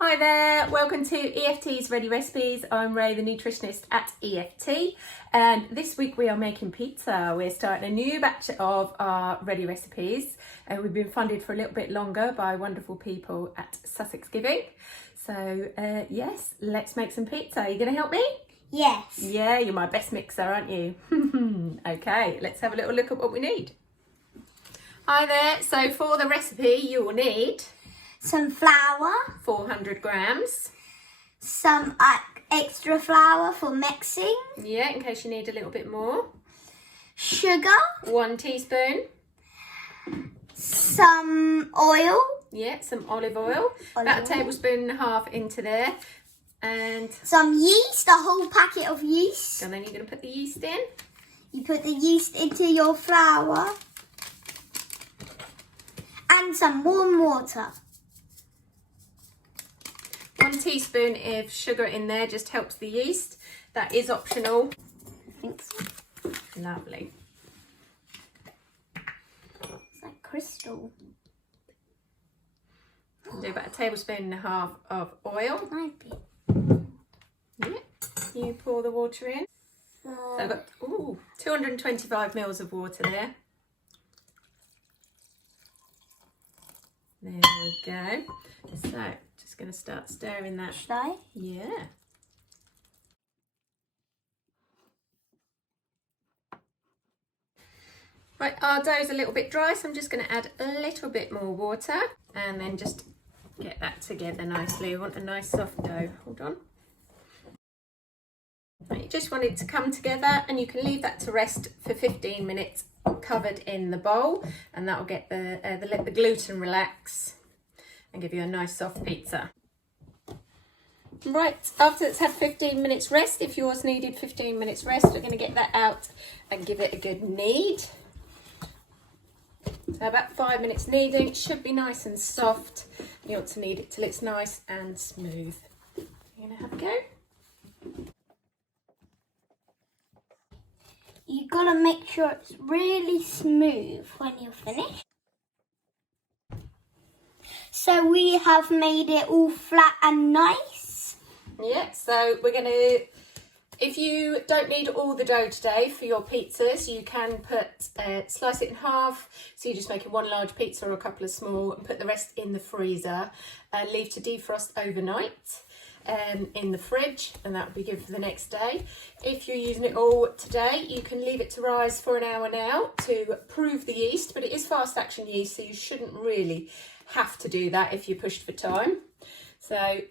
Hi there, welcome to EFT's Ready Recipes. I'm Ray, the nutritionist at EFT, and this week we are making pizza. We're starting a new batch of our Ready Recipes, and we've been funded for a little bit longer by wonderful people at Sussex Giving. So yes, let's make some pizza. Are you going to help me? Yes. Yeah, you're my best mixer, aren't you? Okay, let's have a little look at what we need. Hi there, so for the recipe you will need Some flour, 400 grams. some extra flour for mixing, Yeah, in case you need a little bit more. sugar, 1 teaspoon. some oil, Yeah, some olive oil. About a tablespoon and a half into there. And some yeast, a whole packet of yeast. then you're going to put the yeast in. You put the yeast into your flour. And some warm water. 1 teaspoon of sugar in there just helps the yeast. That is optional. I think so. Lovely. It's like crystal. Do about a tablespoon and a half of oil. Might be. Yeah. You pour the water in. So I've got 225 mils of water there. There we go. So, just going to start stirring that. Should I? Yeah. Right, our dough's a little bit dry, so I'm just going to add a little bit more water and then just get that together nicely. We want a nice soft dough. Hold on. Right, you just want it to come together, and you can leave that to rest for 15 minutes covered in the bowl, and that will get let the gluten relax and give you a nice soft pizza. Right, after it's had 15 minutes rest, if yours needed 15 minutes rest, we're going to get that out and give it a good knead. So about 5 minutes kneading. It should be nice and soft. You want to knead it till it's nice and smooth. You're going to have a go. You gotta make sure it's really smooth when you're finished. So we have made it all flat and nice. Yeah, so we're going to, if you don't need all the dough today for your pizzas, you can slice it in half. So you're just making one large pizza or a couple of small, and put the rest in the freezer and leave to defrost overnight in the fridge, and that will be good for the next day. If you're using it all today, you can leave it to rise for an hour now to prove the yeast, but it is fast action yeast, so you shouldn't really have to do that if you're pushed for time. So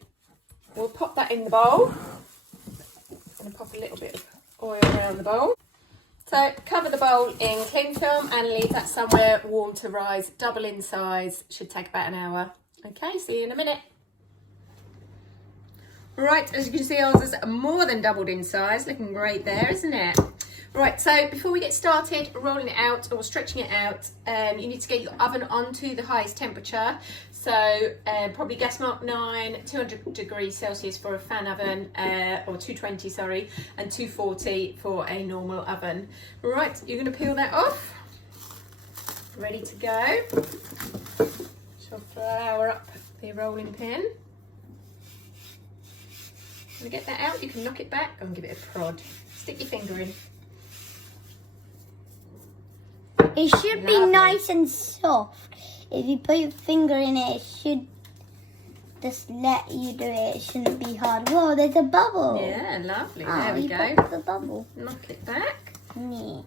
we'll pop that in the bowl. I'm going to pop a little bit of oil around the bowl. So cover the bowl in cling film and leave that somewhere warm to rise, double in size. Should take about an hour. Okay, see you in a minute. Right, as you can see, ours is more than doubled in size. Looking great there, isn't it? Right, so before we get started rolling it out or stretching it out, you need to get your oven onto the highest temperature. So probably gas mark 9, 200 degrees Celsius for a fan oven, or 220, sorry, and 240 for a normal oven. Right, you're going to peel that off. Ready to go. So flour up the rolling pin. To get that out, you can knock it back and give it a prod. Stick your finger in. It should be nice and soft. If you put your finger in it, it should just let you do it. It shouldn't be hard. Whoa, there's a bubble. Yeah, lovely. There we go. Pop the bubble. Knock it back. Neat.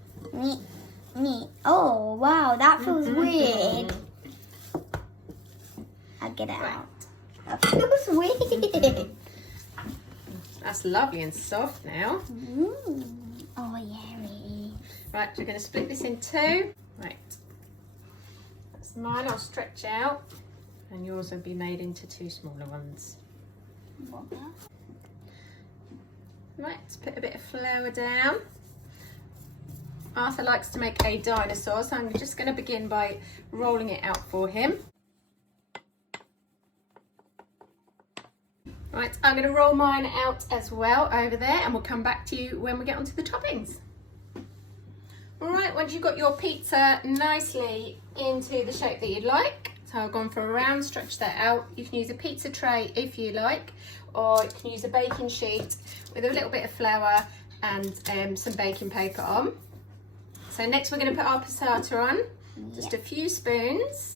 Oh, wow, that feels weird. I'll get it out. That feels weird. That's lovely and soft now. Oh, yeah, it is. Right, we're going to split this in two. Right. That's mine. I'll stretch out. And yours will be made into 2 smaller ones. Right, let's put a bit of flour down. Arthur likes to make a dinosaur, so I'm just going to begin by rolling it out for him. Right, I'm going to roll mine out as well over there, and we'll come back to you when we get onto the toppings. All right, once you've got your pizza nicely into the shape that you'd like, so So I've gone for a round, stretch that out. You can use a pizza tray if you like, or you can use a baking sheet with a little bit of flour and some baking paper on. So next we're going to put our passata on, just a few spoons.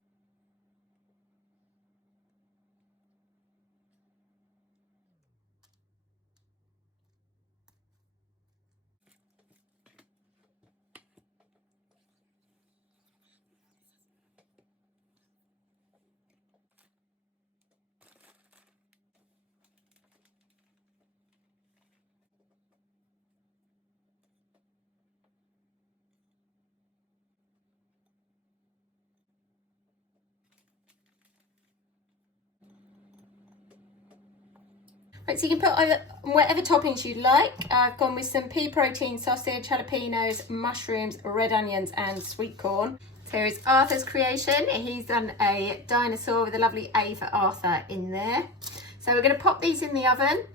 Right, so you can put whatever toppings you like. I've gone with some pea protein sausage, jalapenos, mushrooms, red onions and sweet corn. So here is Arthur's creation. He's done a dinosaur with a lovely A for Arthur in there. So we're going to pop these in the oven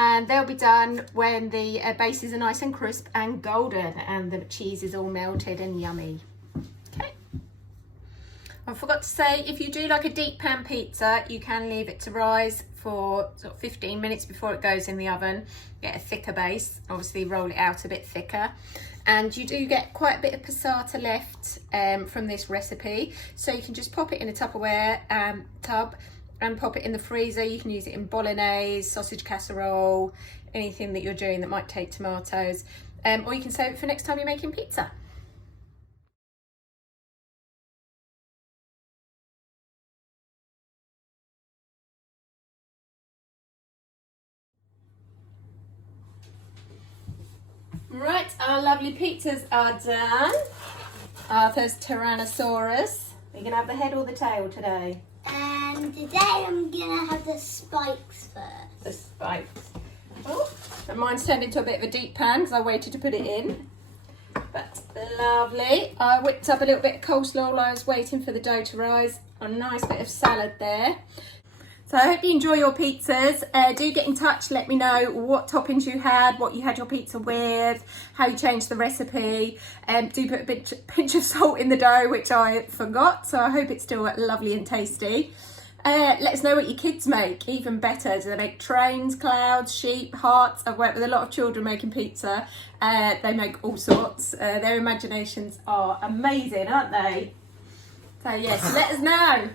and they'll be done when the bases are nice and crisp and golden and the cheese is all melted and yummy. Okay. I forgot to say, if you do like a deep pan pizza, you can leave it to rise for sort of 15 minutes before it goes in the oven. Get a thicker base, obviously roll it out a bit thicker. And you do get quite a bit of passata left from this recipe. So you can just pop it in a Tupperware tub and pop it in the freezer. You can use it in bolognese, sausage casserole, anything that you're doing that might take tomatoes. Or you can save it for next time you're making pizza. Right, our lovely pizzas are done. Arthur's Tyrannosaurus. Are you going to have the head or the tail today? Today I'm gonna have the spikes first. The spikes. Oh, and mine's turned into a bit of a deep pan because I waited to put it in. But lovely. I whipped up a little bit of coleslaw while I was waiting for the dough to rise. A nice bit of salad there. So I hope you enjoy your pizzas. Do get in touch, let me know what toppings you had, what you had your pizza with, how you changed the recipe. Do put a pinch of salt in the dough, which I forgot, so I hope it's still lovely and tasty. Let us know what your kids make, even better. Do they make trains, clouds, sheep, hearts? I've worked with a lot of children making pizza. They make all sorts. Their imaginations are amazing, aren't they? So yes, let us know.